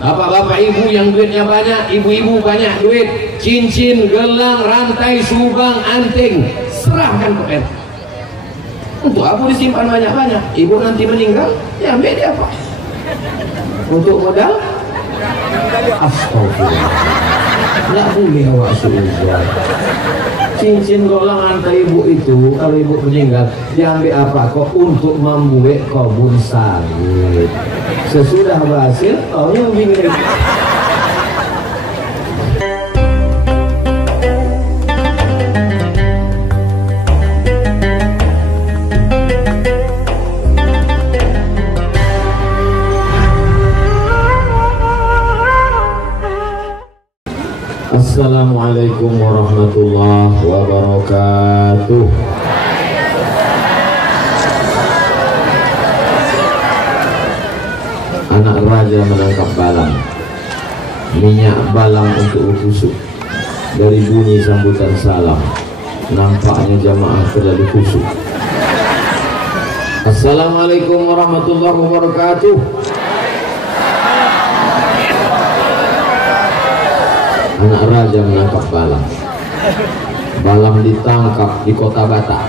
Bapak-bapak ibu yang duitnya banyak, ibu-ibu banyak duit, cincin, gelang, rantai, subang, anting, serahkan ke RT. Untuk apa disimpan banyak-banyak? Ibu nanti meninggal, ya ambil dia apa? Untuk modal? Astagfirullah. Nggak boleh awak seuzon. Cincin gelang rantai ibu itu kalau ibu meninggal diambil apa kok? Untuk membuat kebun sawit. Sesudah berhasil, taunya bingung. Assalamualaikum warahmatullahi wabarakatuh. Anak raja menangkap balang. Minyak balang untuk kusuk. Dari bunyi sambutan salam, nampaknya jamaah terlalu kusuk. Assalamualaikum warahmatullahi wabarakatuh. Anak raja menangkap balang. Balang ditangkap di kota Batak.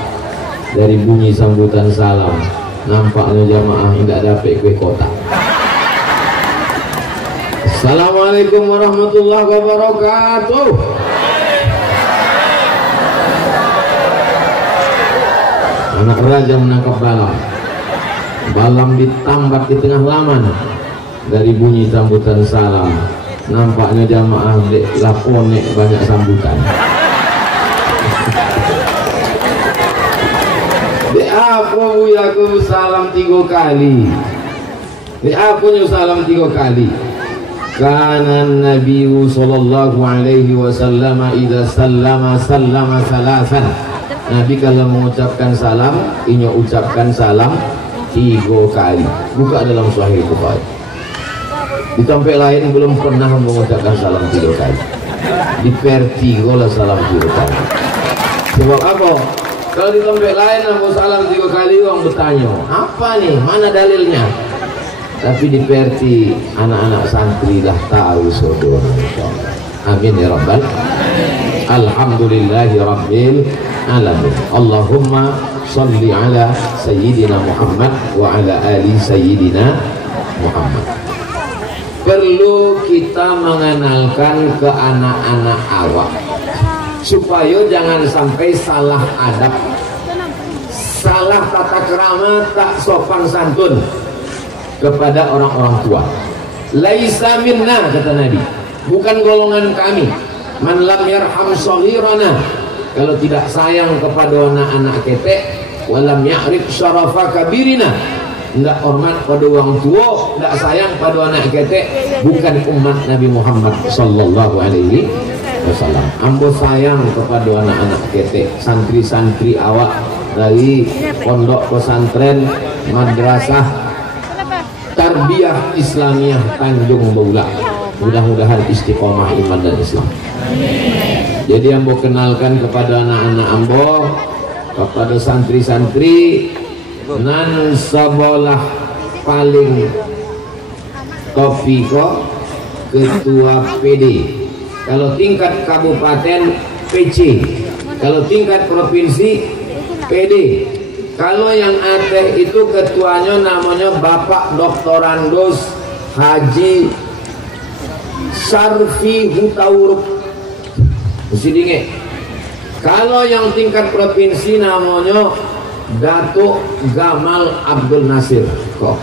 Dari bunyi sambutan salam, nampaknya jamaah tidak dapat kue kotak. Assalamualaikum warahmatullahi wabarakatuh. Anak raja menangkap balang. Balang ditambat di tengah laman. Dari bunyi sambutan salam, nampaknya jamaah laponek banyak sambutan. Di aku yaku salam 3 kali. Di aku salam 3 kali. Kanan Nabi sallallahu alaihi wasallam idza sallama salasan. Nabi kalau mengucapkan salam, ini ucapkan salam 3 kali. Buka dalam Sahih Bukhari. Di tempat lain belum pernah mengucapkan salam 3 kali. Di Pertigo lah salam 3 kali. Sebab apa? Kalau di tempat lain mau salam 3 kali, orang bertanya, apa nih? Mana dalilnya? Tapi di Perti anak-anak santri dah tahu saudara. Amin ya rabbal. Alhamdulillahi rabbil alamin. Allahumma salli ala sayyidina Muhammad wa ala ali sayyidina Muhammad. Perlu kita mengenalkan ke anak-anak awak supaya jangan sampai salah adab, salah tata krama, tak sopan santun kepada orang-orang tua. Laisa minna, kata Nabi, bukan golongan kami. Man lam yarham shaghirana, kalau tidak sayang kepada anak-anak ketek, walam ya'rif syarafa kabirina, tidak hormat pada orang tua, tidak sayang pada anak ketek, bukan umat Nabi Muhammad sallallahu alaihi wasallam. Ambo sayang kepada anak-anak ketek, santri-santri awak dari pondok pesantren madrasah Tarbiyah Islamiyah Tanjung Baula. Mudah-mudahan istiqomah iman dan Islam. Jadi ambo kenalkan kepada anak-anak ambo, kepada santri-santri, nan sebelah paling Topiko ketua PD. Kalau tingkat kabupaten PC, kalau tingkat provinsi PD. Kalau yang Aceh itu ketuanya namanya Bapak Doktorandus Haji Sarfi Hutauruk. Mesti diingat. Kalau yang tingkat provinsi namanya Datuk Gamal Abdul Nasir. Kok?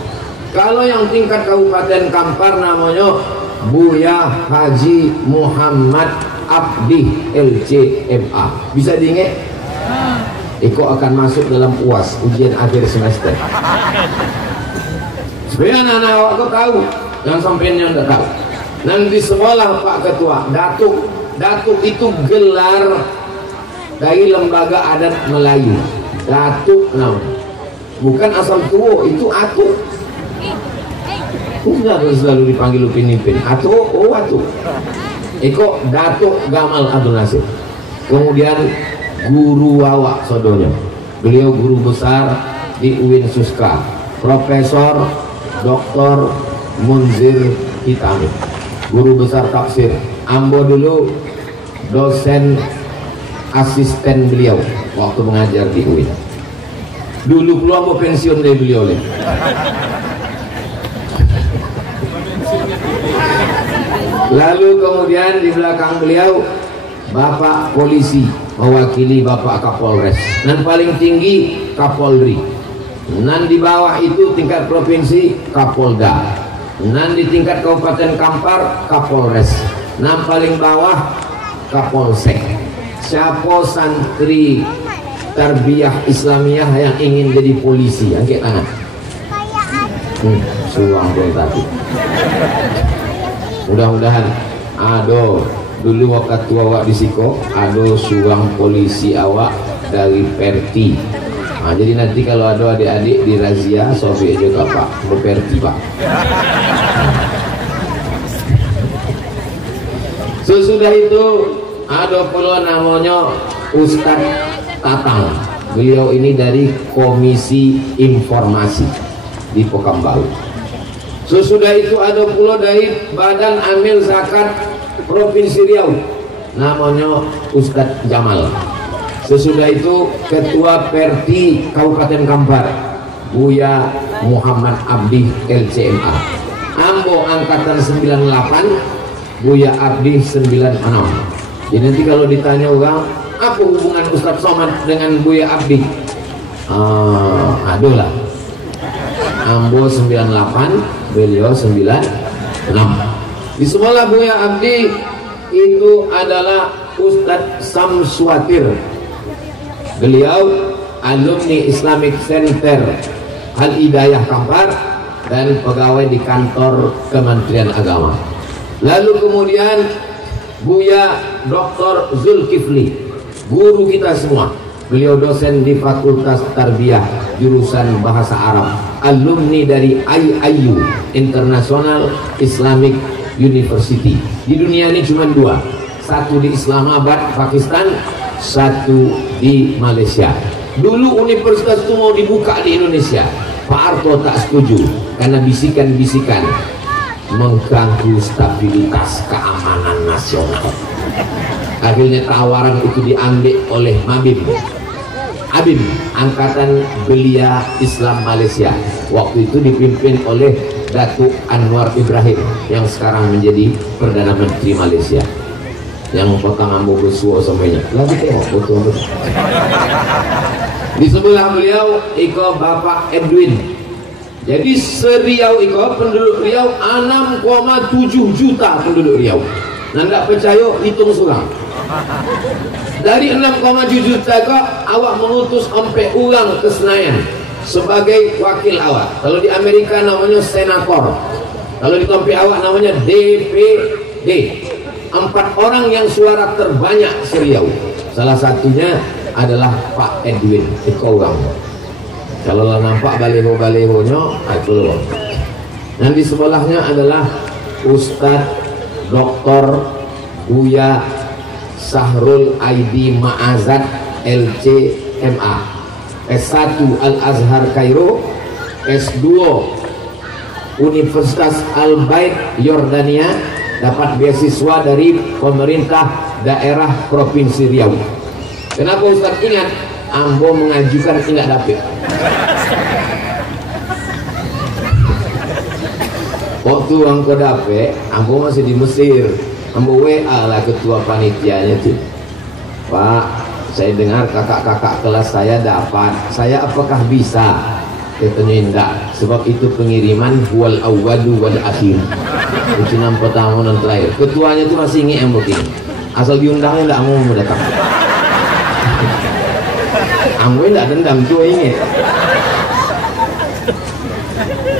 Kalau yang tingkat kabupaten Kampar namanya Buya Haji Muhammad Abdi LCMA. Bisa diingat? Eko akan masuk dalam UAS, ujian akhir semester. Supaya anak-anak awak kau tahu, jangan sampai yang tidak tahu. Nanti sekolah Pak Ketua, Datuk itu gelar dari lembaga adat Melayu. Datuk namanya, bukan asal tua, itu atuk. Tidak selalu dipanggil Upin Ipin, atuk, oh atuk. Eko Datuk Gamal Abdul Nasir. Kemudian guru awak sodonya, beliau guru besar di UIN Suska, Profesor Dr. Munzir Hitam, guru besar tafsir. Ambo dulu dosen asisten beliau waktu mengajar di UIN. Dulu keluar mau pensiun dari beliau nih. Lalu kemudian di belakang beliau Bapak Polisi mewakili Bapak Kapolres, dan paling tinggi Kapolri, dan di bawah itu tingkat provinsi Kapolda, dan di tingkat Kabupaten Kampar Kapolres, dan paling bawah Kapolsek. Siapa santri tarbiyah Islamiyah yang ingin jadi polisi? Angkat tangan. Suang dari tadi. Mudah-mudahan ado dulu waktu tua awak di Siko, ado suang polisi awak dari Perti. Nah, jadi nanti kalau ada adik-adik di razia Sofi juga Pak, Perti Pak. Sesudah itu ada pula namanya Ustadz Tatang. Beliau ini dari Komisi Informasi di Pekanbaru. Sesudah itu ada pula dari Badan Amil Zakat Provinsi Riau, namanya Ustadz Jamal. Sesudah itu Ketua Perti Kabupaten Kampar, Buya Muhammad Abdi LCMA. Ambo angkatan 98, Buya Abdi 96. Jadi nanti kalau ditanya orang, apa hubungan Ustadz Somad dengan Buya Abdi? Aduh lah, Ambo 98, beliau 96. Di sekolah Buya Abdi itu adalah Ustadz Samswatir. Beliau alumni Islamic Center Al Hidayah Kampar dan pegawai di kantor Kementerian Agama. Lalu kemudian Buya Dr. Zulkifli, guru kita semua. Beliau dosen di Fakultas Tarbiyah jurusan Bahasa Arab, alumni dari IIU International Islamic University. Di dunia ini cuma dua, satu di Islamabad Pakistan, satu di Malaysia. Dulu universitas itu mau dibuka di Indonesia, Pak Harto tak setuju karena bisikan-bisikan mengganggu stabilitas keamanan nasional. Akhirnya tawaran itu diambil oleh Abim, Angkatan Belia Islam Malaysia. Waktu itu dipimpin oleh Datuk Anwar Ibrahim yang sekarang menjadi Perdana Menteri Malaysia. Yang potong ambo bersuara semuanya. Lagi tengok betul. Di sebelah beliau Iko Bapak Edwin. Jadi se-Riau Iko, penduduk Riau 6,7 juta penduduk Riau. Dan tidak percaya, hitung surang. Dari 6,7 juta kok awak mengutus sampai ulang ke Senayan sebagai wakil awak. Kalau di Amerika namanya senator, kalau di tempat awak namanya DPD. 4 orang yang suara terbanyak se-Riau. Salah satunya adalah Pak Edwin. Itu orang. Kalau nampak baliho-balihonya itu loh. Dan di sebelahnya adalah Ustadz Dr. Buya Sahrul Aidi Ma'azad LCMA, S1 Al-Azhar Kairo, S2 Universitas Al-Bait Yordania, dapat beasiswa dari pemerintah daerah Provinsi Riau. Kenapa Ustaz ingat? Ambo mengajukan tidak dapat. Waktu angko dapat, Ambo masih di Mesir. Ambo WA lah ketua panitianya tuh, Pak, saya dengar kakak-kakak kelas saya dapat, saya apakah bisa? Katanya enggak, sebab itu pengiriman wal awwadu wal akhir, itu 6 pertama dan terakhir. Ketuanya itu masih ingat Ambo kini, asal diundangnya enggak mau datang. Ambo enggak dendam, tuh ingat.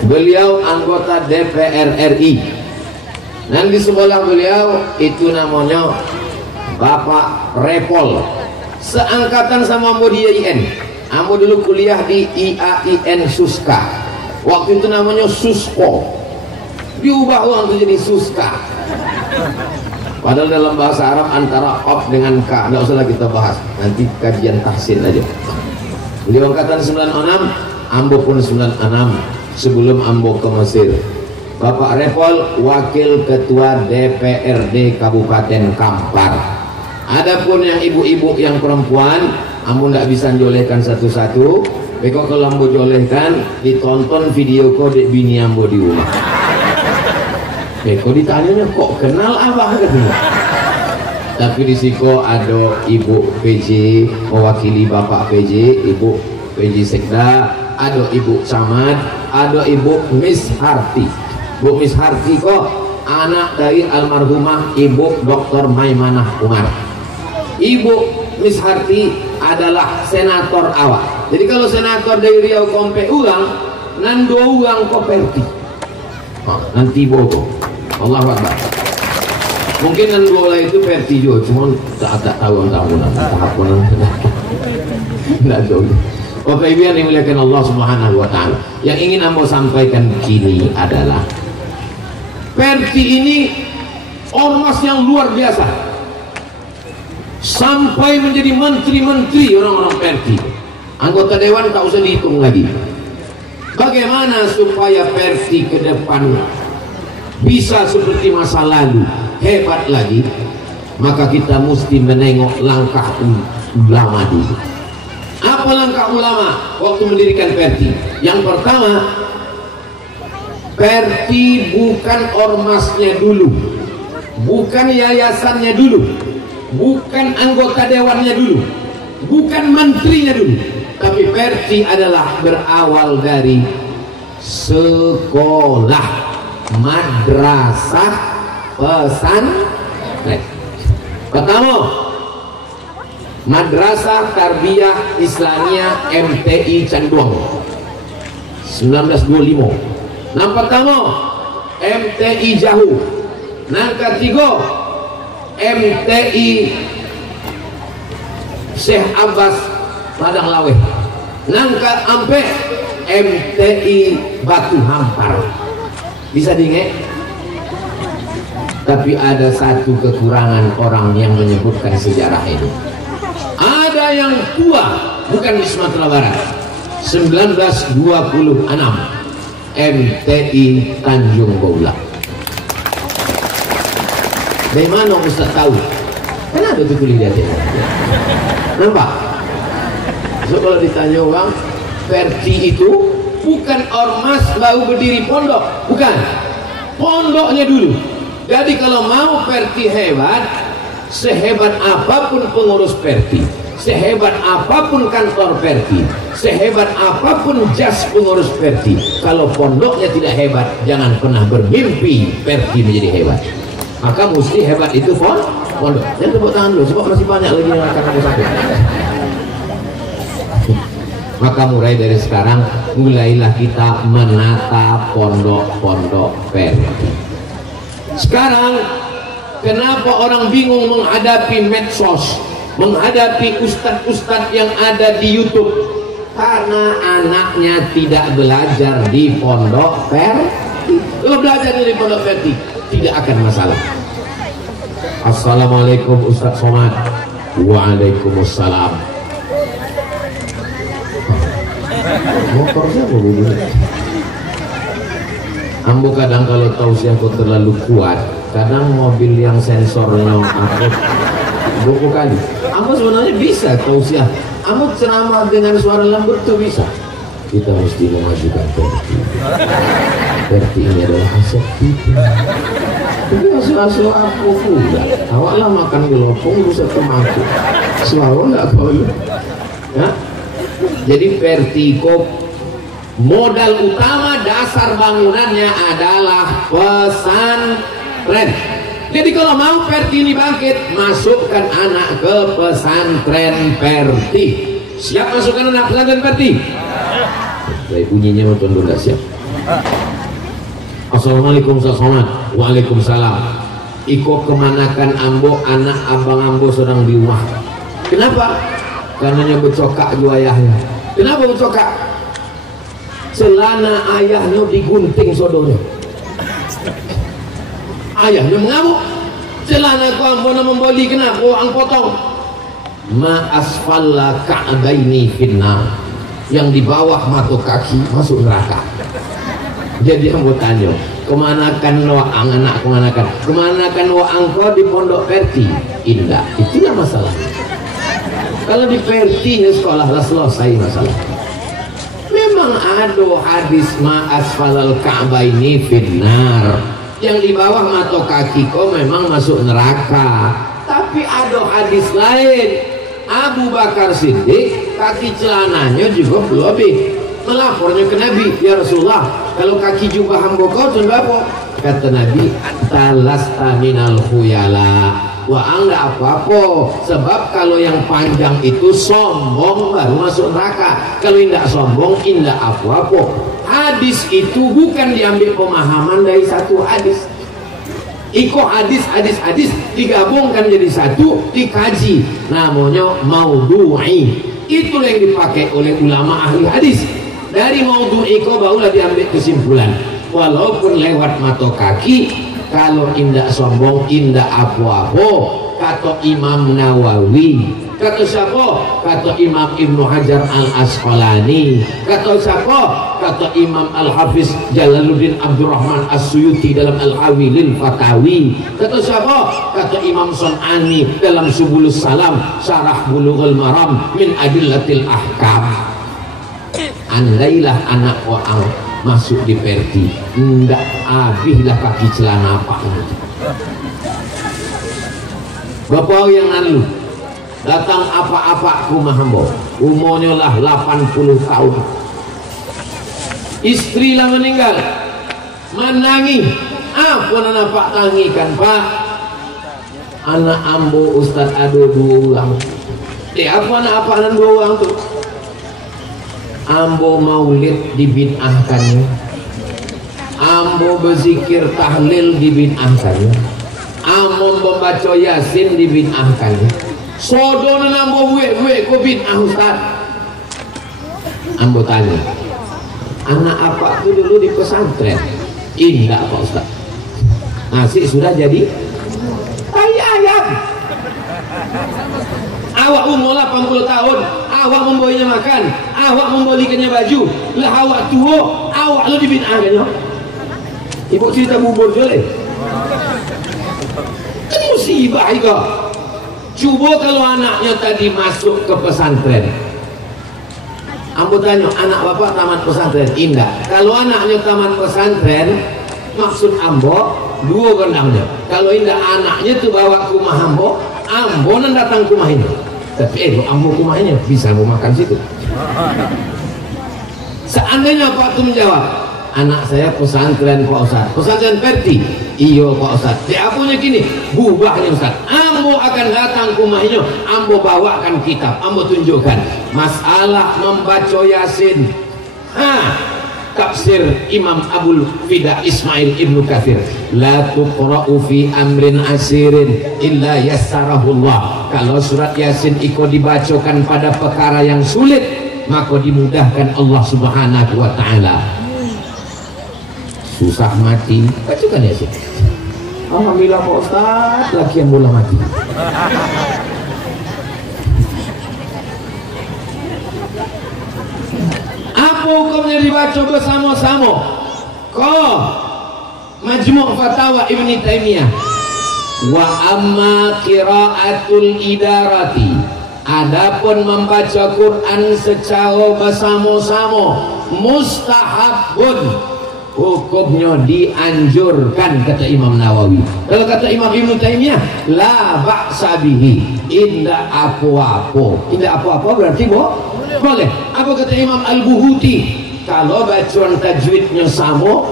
Beliau anggota DPR RI. Dan di sebelah beliau itu namanya Bapak Repol, seangkatan sama Ambo di IAIN. Ambo dulu kuliah di IAIN Suska, waktu itu namanya Susko, diubah ulang itu jadi Suska. Padahal dalam bahasa Arab antara op dengan ka, tidak usah kita bahas, nanti kajian tahsin aja. Beliau angkatan 96, Ambo pun 96 sebelum Ambo ke Mesir. Bapak Repol, Wakil Ketua DPRD Kabupaten Kampar. Adapun yang ibu-ibu yang perempuan, amun tidak bisa jolehkan satu-satu, beko kalau ambo jolehkan, ditonton video kode bini ambo di rumah. Beko ditanya kok kenal abah katanya. Tapi di siko ada ibu PJ mewakili bapak PJ, ibu PJ Sekda, ada ibu camat, ada ibu Miss Harti. Bu Miss Harti kok anak dari almarhumah Ibu Dr. Maimanah Umar. Ibu Miss Harti adalah senator awak. Jadi kalau senator dari Riau kompe ulang, nando uang koperti. Nanti bobo. Allah Akbar. Mungkin nando lah itu perti juga, cuma tak tahu tahunan, tahunan. Tidak tahu. Bapak Ibu yang dimuliakan Allah Subhanahu Wa Taala. Yang ingin ambo sampaikan kini adalah Perti ini ormas yang luar biasa, sampai menjadi menteri-menteri orang-orang Perti. Anggota dewan tak usah dihitung lagi. Bagaimana supaya Perti ke depan bisa seperti masa lalu, hebat lagi? Maka kita mesti menengok langkah ulama dulu. Apa langkah ulama waktu mendirikan Perti? Yang pertama, Perti bukan ormasnya dulu, bukan yayasannya dulu, bukan anggota dewannya dulu, bukan menterinya dulu, tapi Perti adalah berawal dari sekolah, madrasah, pesantren. Pertama, Madrasah Tarbiyah Islamiyah MTI Canduang 1925. Yang pertama MTI Jahu. Yang ketiga MTI Syekh Abbas Padang Laweh. Yang keempat MTI Batu Hampar. Bisa diingat? Tapi ada satu kekurangan orang yang menyebutkan sejarah ini. Ada yang tua, bukan di Sumatera Barat. 1926 MTI Tanjung Goula. Dari mana Ustaz tahu? Kan ada tuh kuliah dia. Nampak? So kalau ditanya orang, Perti itu bukan ormas baru berdiri pondok, bukan. Pondoknya dulu. Jadi kalau mau Perti hebat, sehebat apapun pengurus Perti, sehebat apapun kantor Perti, sehebat apapun jas pengurus Perti, kalau pondoknya tidak hebat, jangan pernah bermimpi Perti menjadi hebat. Maka mesti hebat itu pondok. Jangan tepuk tangan dulu, sebab masih banyak lagi yang akan aku sakit. Maka mulai dari sekarang, mulailah kita menata pondok-pondok Perti. Sekarang kenapa orang bingung menghadapi medsos, menghadapi ustadz-ustadz yang ada di YouTube? Karena anaknya tidak belajar di pondok Perti. Kalau belajar di pondok Perti tidak akan masalah. Assalamualaikum Ustadz Somad. Waalaikumsalam. Motornya begini. Ambo kadang kalau tahu siapa terlalu kuat, kadang mobil yang sensornya aku buku kali. Ambo sebenarnya bisa tahu siapa. Ambo ceramah dengan suara lembut tuh bisa. Kita mesti memajukan Perti. Perti ini adalah aset kita. Tapi asal-asal aku pula. Awaklah makan gelopong bisa termasuk. Selalu nggak boleh. Ya? Jadi Perti modal utama dasar bangunannya adalah pesantren. Jadi kalau mau Perti ini bangkit, masukkan anak ke pesantren Perti. Siap masukkan anak pesantren Perti? Saya bunyinya mau tunduk nggak siap. Assalamualaikum Ustaz. Waalaikumsalam. Iko kemanakan ambo, anak abang ambo sedang di rumah. Kenapa? Karenanya bercokak juga ayahnya. Kenapa bercokak? Celana ayahnya digunting sodornya. Ayahnya mengamuk. Celana ku ampun memboli, kenapa ang potong? Ma asfalla ka'adaini finnar. Yang di bawah mata kaki masuk neraka. Jadi yang tanya, kemanakan waang anak kemanakan waang kau di pondok Perti indah, itulah masalahnya. Kalau di Perti sekolah lah selesai masalah. Memang ada hadis ma asfalal Ka'bah ini finnar, yang di bawah mata kaki kau memang masuk neraka. Tapi ada hadis lain, Abu Bakar Siddiq kaki celananya juga lebih melapornya ke Nabi, ya Rasulullah, kalau kaki jubah hamba kau tuh apa? Kata Nabi, talasta minal khuyala, wah enggak apa-apa, sebab kalau yang panjang itu sombong baru masuk neraka, kalau tidak sombong tidak apa-apa. Hadis itu bukan diambil pemahaman dari satu hadis, iko hadis digabungkan jadi satu, dikaji, namanya maudhu'i. Itulah yang dipakai oleh ulama ahli hadis. Dari maudhu'i iko barulah diambil kesimpulan, walaupun lewat mata kaki, kalau indak sombong indak apa-apa. Kata Imam Nawawi, kata siapa? Kata Imam Ibnu Hajar Al-Asqalani, kata siapa? Kata Imam Al-Hafiz Jalaluddin Abdurrahman As-Suyuti dalam Al-Hawilil Fatawi, kata siapa? Kata Imam Sun'ani dalam Subulus Salam Syarah Bulughul Maram min Adillatil Ahkam. Andailah anak waang masuk di Perti, enggak habislah kaki celana apa ini. Bapak yang anu datang apa-apa ke rumah hamba, umurnya lah 80 tahun, istri lah meninggal, menangi apa nak pak tangikan pak, anak ambo Ustaz ada 2 orang, apa anak 2 orang tu, ambo maulid dibid'ahkannya, ambo berzikir tahlil dibid'ahkannya, ambo membaca yasin dibid'ahkannya, sodona ambo we ko bid'ah Ustaz. Ambo tanya, anak apa itu dulu di pesantren? Enggak Pak Ustaz. Nasi sudah jadi ayam. Awak umur 80 tahun, awak membawanya makan, awak membelikannya baju, lah awak tua, awak lo dibid'ahkannya. Ibu cerita bubur boleh? Itu musibah itu. Coba kalau anaknya tadi masuk ke pesantren, ambo tanya, anak bapak tamat pesantren? Indah. Kalau anaknya tamat pesantren, maksud ambo 2 gondangnya. Kalau indah anaknya tuh bawa ke rumah ambo nan datang ke rumah ini. Tapi ambo ke rumahnya bisa mau makan situ. Seandainya Pak tuh menjawab, anak saya pesantren Pak Ustaz, pesantren Perti. Iyo Pak Ustaz, diapunya gini, buahnya Ustaz, ambo akan datang ke rumahnya, ambo bawakan kitab, ambo tunjukkan masalah membaca yasin. Tafsir Imam Abul Fida Ismail Ibnu Katsir, la tuqra'u fi amrin asirin illa yassarahullah. Kalau surat yasin itu dibacakan pada perkara yang sulit, maka dimudahkan Allah Subhanahu wa taala. Susah mati, bacakan yasin. Alhamdulillah Pak Ustaz, lagi yang mula mati. Apa hukumnya dibaca bersama-sama? Kau Majmu' Fatawa Ibni Taimiyah. Wa amma qiraatul idarati, adapun membaca Quran secara bersama-sama, mustahabun, hukumnya dianjurkan, kata Imam Nawawi. Kalau kata Imam Ibnu Taimiyah, la ba'sa bihi, indah apa-apa. Indah apa-apa berarti boleh. Apa kata Imam Al-Buhuti? Kalau bacaan tajwidnya sama,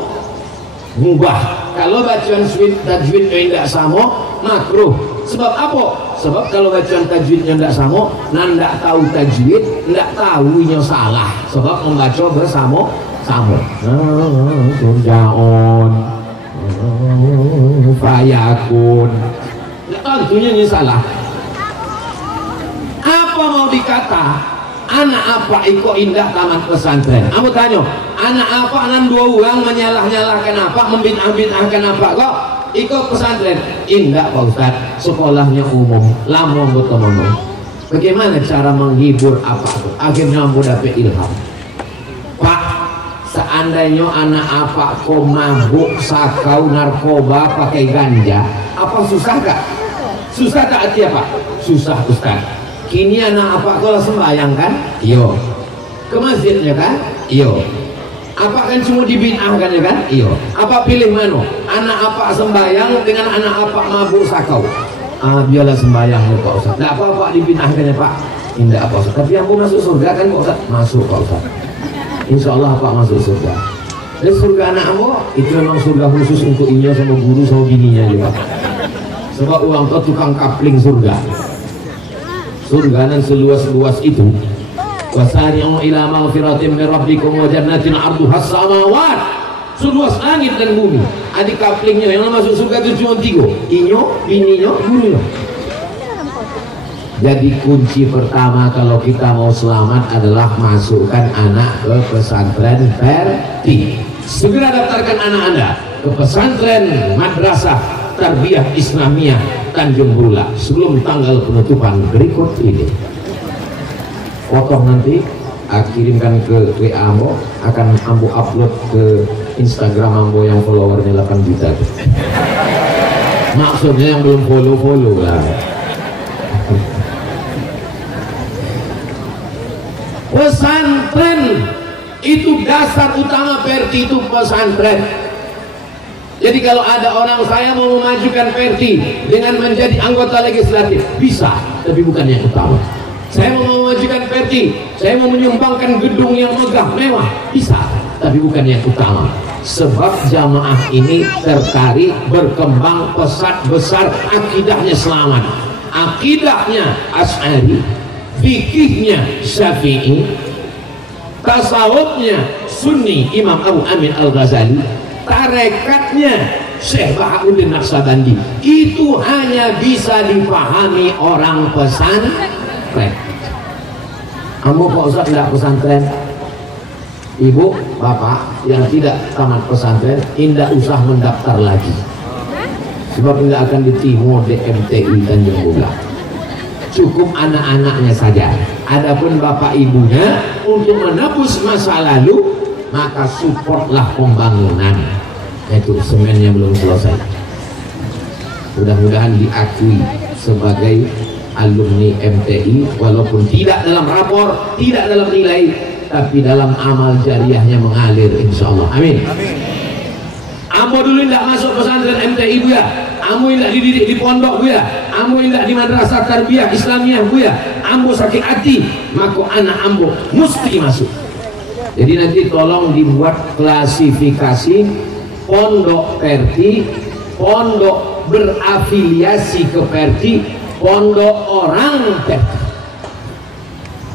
mubah. Kalau bacaan tajwidnya tidak sama, makruh. Sebab apa? Sebab kalau bacaan tajwidnya tidak sama, tidak tahu tajwid, tidak tahunya salah. Sebab membaca bersama-sama. Turjaon, fayakun. Tentunya ini salah. Apa mau dikata? Anak apa iko indah tamat pesantren? Aku tanya, anak apa anak 2 orang menyalah-nyalahkan apa, membid'ah-bid'ahkan apa kok? Iko pesantren? Indah Pak Ustaz, sekolahnya umum, lama betul. Bagaimana cara menghibur apa itu? Akhirnya aku dapat ilham. Pak, seandainya anak apa kau mabuk, sakau, narkoba, pakai ganja, apa susah gak? Susah tak arti apa? Susah Ustaz. Kini anak apa kau sembahyang kan? Iyo. Ke masjidnya kan? Iyo. Apa kan cuma dibinahkan ya kan? Iyo. Apa pilih mana? Anak apa sembahyang dengan anak apa mabuk sakau? Biarlah sembahyang ya Pak Ustaz. Tidak apa-apa dibinahkan ya Pak. Tidak apa Ustaz. Tapi aku masuk surga kan Pak Ustaz? Masuk Pak Ustaz. Insya Allah Pak masuk surga. Dan surga anak kamu itu memang surga khusus untuk inya sama guru sama bininya juga. Sebab uang kau tukang kapling surga. Surga dan seluas-luas itu. Wasari'u ila maghfiratin min rabbikum wa jannatin 'arduhas samawat. Seluas langit dan bumi. Adik kaplingnya yang masuk surga itu cuma 3. Inyo, bininya, gurunya. Jadi kunci pertama kalau kita mau selamat adalah masukkan anak ke pesantren Perti. Segera daftarkan anak Anda ke pesantren Madrasah Tarbiyah Islamiyah Tanjung Bula sebelum tanggal penutupan berikut ini. Potong nanti kirimkan ke WA Ambo, akan Ambo upload ke Instagram Ambo yang followernya 8 juta. Maksudnya yang belum follow lah. Pesantren itu dasar utama Perti itu pesantren. Jadi kalau ada orang saya mau memajukan Perti dengan menjadi anggota legislatif bisa, tapi bukan yang utama. Saya mau memajukan Perti, saya mau menyumbangkan gedung yang megah mewah bisa, tapi bukan yang utama. Sebab jamaah ini tertarik berkembang pesat besar, akidahnya selamat, akidahnya Asy'ari, fikihnya Syafi'i, tasawufnya Sunni Imam Abu Amin Al-Ghazali, tarekatnya Syekh Bahauddin Naqsabandi. Itu hanya bisa dipahami orang pesantren. Kamu Pak Ustaz tidak pesantren? Ibu, bapak yang tidak tamat pesantren tidak usah mendaftar lagi, sebab tidak akan diterima di MTI Tanjung Bula. Cukup anak-anaknya saja. Adapun bapak ibunya untuk menebus masa lalu, maka supportlah pembangunan. Itu semennya belum selesai. Mudah-mudahan diakui sebagai alumni MTI, walaupun tidak dalam rapor, tidak dalam nilai, tapi dalam amal jariahnya mengalir insya Allah. Amin. Ambo dulu tidak masuk pesantren MTI Bu ya. Ambo tidak dididik di pondok Bu ya. Ambo tidak di madrasah tarbiyah Islamiyah Bu ya. Ambo sakit hati, maka anak Ambo mesti masuk. Jadi nanti tolong dibuat klasifikasi pondok Perti, pondok berafiliasi ke Perti, pondok orang Perti.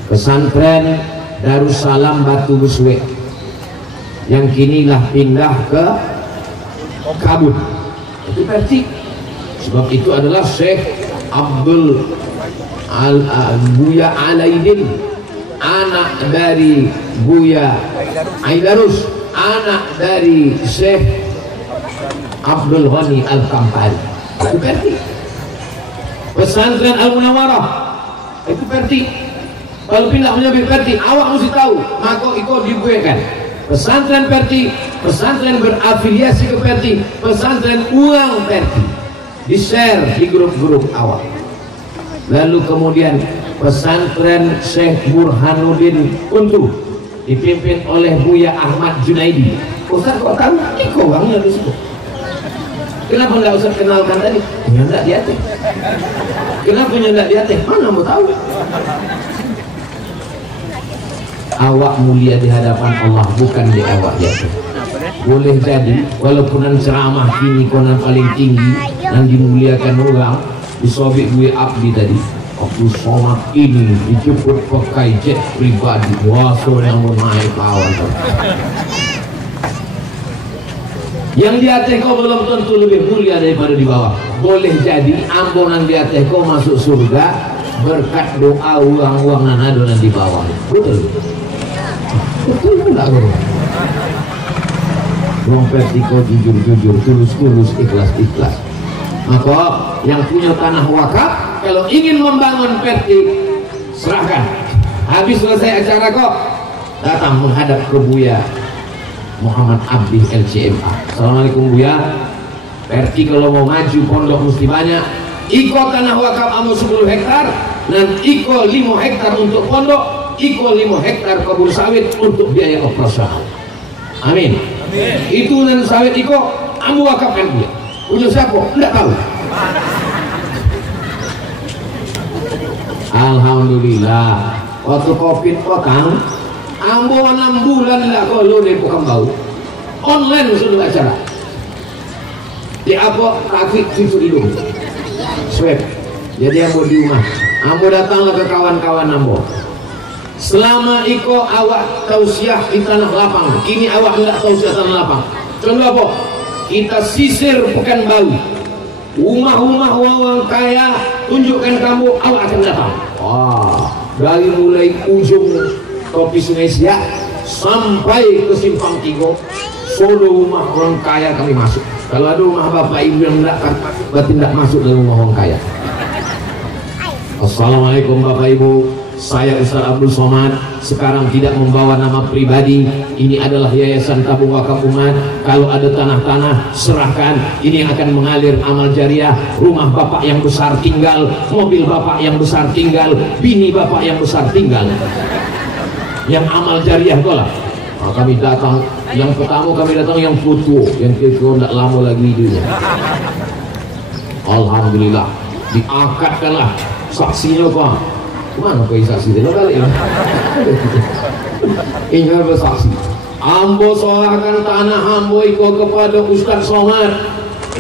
Pesantren Darussalam Batu Buswe yang kinilah pindah ke Kabut, itu Perti. Sebab itu adalah Syekh Abdul Buya Alaidin, anak dari Buya Aidarus, anak dari Syekh Abdul Ghani Al-Kampari, itu Perti. Pesantren Al-Munawwarah itu Perti. Kalau pindah menjadi Perti, awak mesti tahu, maka ikut dibuatkan pesantren Perti, pesantren berafiliasi ke Perti, pesantren uang Perti, di share di grup-grup awak. Lalu kemudian pesantren Syekh Burhanuddin Untu dipimpin oleh Buya Ahmad Junaidi. Ustaz kok tahu? Kok orangnya disebut. Kenapa enggak Ustaz kenalkan tadi? Nyendak di hati. Kenapa nyendak di hati? Mana mau tahu? Awak mulia di hadapan Allah, bukan di awak jatuh. Boleh jadi walaupun ceramah kini konan paling tinggi dan dimuliakan orang, disobek gue abdi tadi waktu sholat ini dijemput pakai jet pribadi, waso yang naik kawan. Yang di atas kau belum tentu lebih mulia daripada di bawah. Boleh jadi ambonan di atas kau masuk surga berkat doa uang-uang nan adonan di bawah. Betul. Betul enggak bro? Wong Perti kau jujur-jujur, tulus-tulus, ikhlas-ikhlas. Maka yang punya tanah wakaf kalau ingin membangun Perti, serahkan. Habis selesai acara kok datang menghadap ke Buya Muhammad Abdi LCMA. Assalamualaikum Buya. Perti kalau mau maju pondok mesti banyak. Iko tanah wakaf amo 10 hektar dan iko 5 hektar untuk pondok, iko 5 hektar kebun sawit untuk biaya operasional. Amin. Amin. Itu dan sawit iko amo wakafkan dia. Punya siapa? Tidak tahu. Alhamdulillah. Waktu Covid potang, ambo 6 bulan lah kalau di Pekanbaru. Online sudah acara. Di apa trafik cucu hidung. Swab. Jadi ambo di rumah. Ambo datanglah ke kawan-kawan ambo. Selama iko awak tausiah di tanah lapang, kini awak tidak tausiah tanah lapang. Contoh apa? Kita sisir Pekanbaru. Rumah-rumah orang kaya, tunjukkan kamu, awak akan datang. Wah, dari mulai ujung topi Sungai Siak sampai ke Simpang Tigo, solo rumah orang kaya kami masuk. Kalau ada rumah bapak ibu yang tidak berarti tidak masuk dalam rumah orang kaya. Assalamualaikum bapak ibu, saya Ustaz Abdul Somad. Sekarang tidak membawa nama pribadi. Ini adalah Yayasan Tabung Wakaf Umat. Kalau ada tanah-tanah serahkan. Ini akan mengalir amal jariah. Rumah bapak yang besar tinggal, mobil bapak yang besar tinggal, bini bapak yang besar tinggal. Yang amal jariah itulah. Nah, kami datang, yang pertama kami datang yang foto, yang kedua tidak lama lagi hidupnya. Alhamdulillah, diakadkanlah saksinya Pak. Mana kau saksi dia kali ya? Ingat bersaksi. Ambo soalkan tanah ambo iko kepada Ustaz Somad.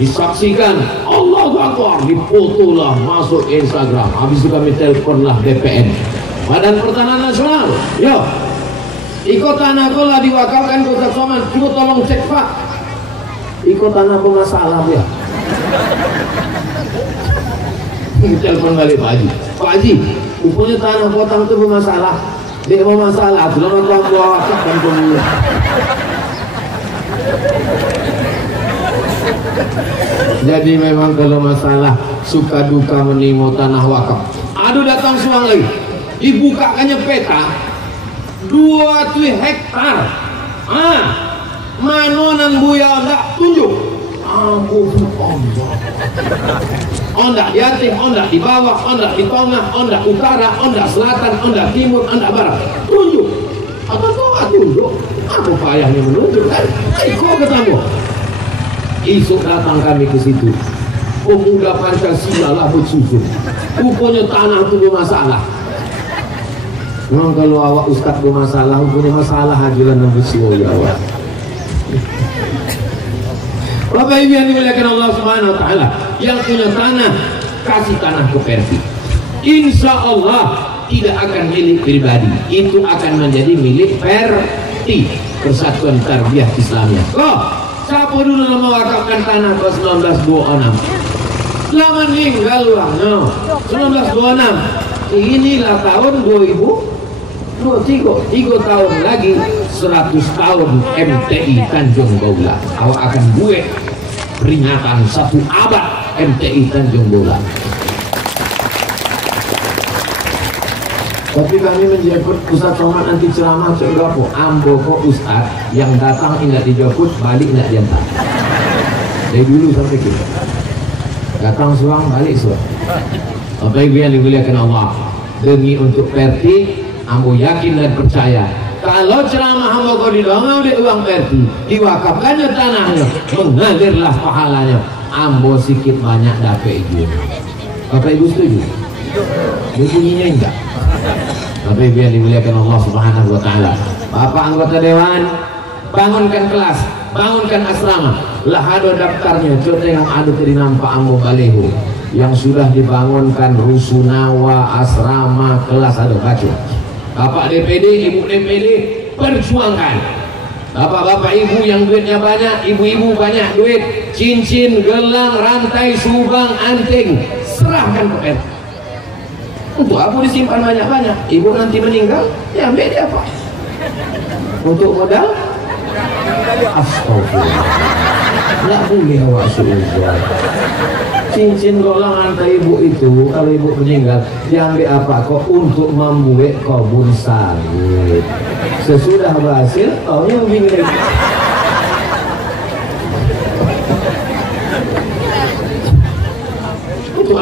Disaksikan, Allahu Akbar, difotolah masuk Instagram. Habis itu kami teleponlah BPN, Badan Pertanahan Nasional. Yo, iko tanah kau lah diwakafkan ke Ustaz Somad. Coba tolong cek Pak. Iko tanah kau masalah ya. Telepon balik Pak Haji. Pak Haji, rupanya tanah potang itu bermasalah. Dia mau masalah, belum aku wakafkan dulu. Jadi memang kalau masalah suka duka menimo tanah wakaf. Aduh datang suang lagi, dibukakannya peta 2 hektar. Manonan Buya enggak tunjuk. Ampun Allah. Ondak di atas, ondak di bawah, ondak di tengah, ondak utara, ondak selatan, ondak timur, ondak barat. Tunjuk. Apa kau nggak tunjuk? Apa payahnya menunjuk kan? Kau ketemu. Isuk datang kami ke situ. Pemuda Pancasila lah bersusun. Rupanya tanah itu bermasalah. Memang kalau awak ustaz bermasalah, punya masalah ajalah nabi ya awak. Bapak Ibu yang dimuliakan Allah Subhanahu Wa Taala, yang punya tanah kasih tanah ke Perti. Insya Allah tidak akan milik pribadi, itu akan menjadi milik Perti, Persatuan Tarbiyah Islamiyah. Oh, siapa dulu yang mewakafkan tanah ke 1926? Lama meninggal no. 1926. Inilah tahun 2023, 3 tahun lagi 100 tahun MTI Tanjung Baula. Awak akan buat peringatan 1 abad MTI Tanjung Baula. Tapi kami menjemput Ustaz Somad nanti ceramah seberapa ambo kok Ustaz yang datang ingat dijemput balik ingat diantar. Dari dulu sampai kita datang suang balik suang. Bapak Ibu yang dimuliakan Allah, demi untuk Perti ambo yakin dan percaya kalau ceramah ambo kau didongeng oleh uang Perti, diwakafkannya tanahnya, mengalirlah pahalanya, ambo sedikit banyak dapat itu. Bapak Ibu setuju? Bunyinya enggak? Bapak Ibu yang dimuliakan Allah Subhanahu Wa Taala, Bapak anggota Dewan, bangunkan kelas, bangunkan asrama. Lah ada daftarnya, coba yang ada tadi nampak ambo baleho yang sudah dibangunkan rusunawa, asrama, kelas ada baca. Bapak DPD, Ibu DPD, perjuangkan. Bapak-bapak ibu yang duitnya banyak, ibu-ibu banyak duit, cincin, gelang, rantai, subang, anting, serahkan ke RT. Untuk apa disimpan banyak-banyak? Ibu nanti meninggal, ya ambil dia apa? Untuk modal? Astagfirullah. Nggak boleh awak suruh. Cincin gelang rantai ibu itu kalau ibu meninggal diambil apa kok? Untuk membuat kebun sawit. Sesudah berhasil taunya bingung.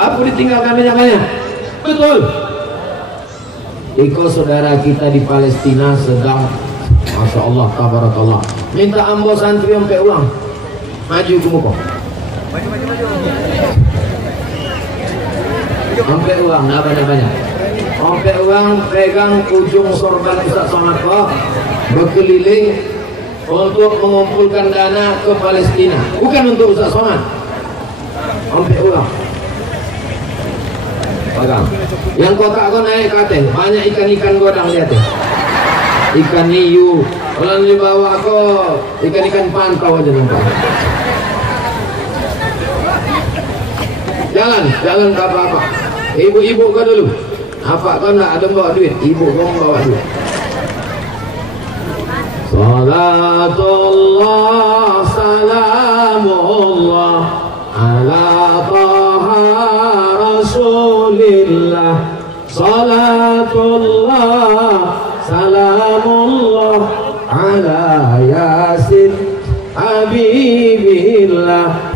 Apa ditinggalkan banyak-banyak? Betul. Iko saudara kita di Palestina sedang, Masya Allah, tabarakallah, minta ambo santri sampai ulang. Maju ke muka. Sampai uang, nah banyak-banyak. Sampai uang, pegang ujung sorban Ustaz Somad berkeliling untuk mengumpulkan dana ke Palestina. Bukan untuk Ustaz Somad. Sampai uang. Pegang. Yang kotak kau naik ke atas, banyak ikan-ikan godang lihat ya. Ikan hiu. Kalau dibawa kau ikan-ikan pantau aja nampak. Jangan apa-apa. Ibu-ibu kau dulu. Apa kau nak ada bawa duit? Ibu kau bawa duit. Salatullah salamullah ala taha rasulillah. Salatullah salamullah ala yasin habibillah.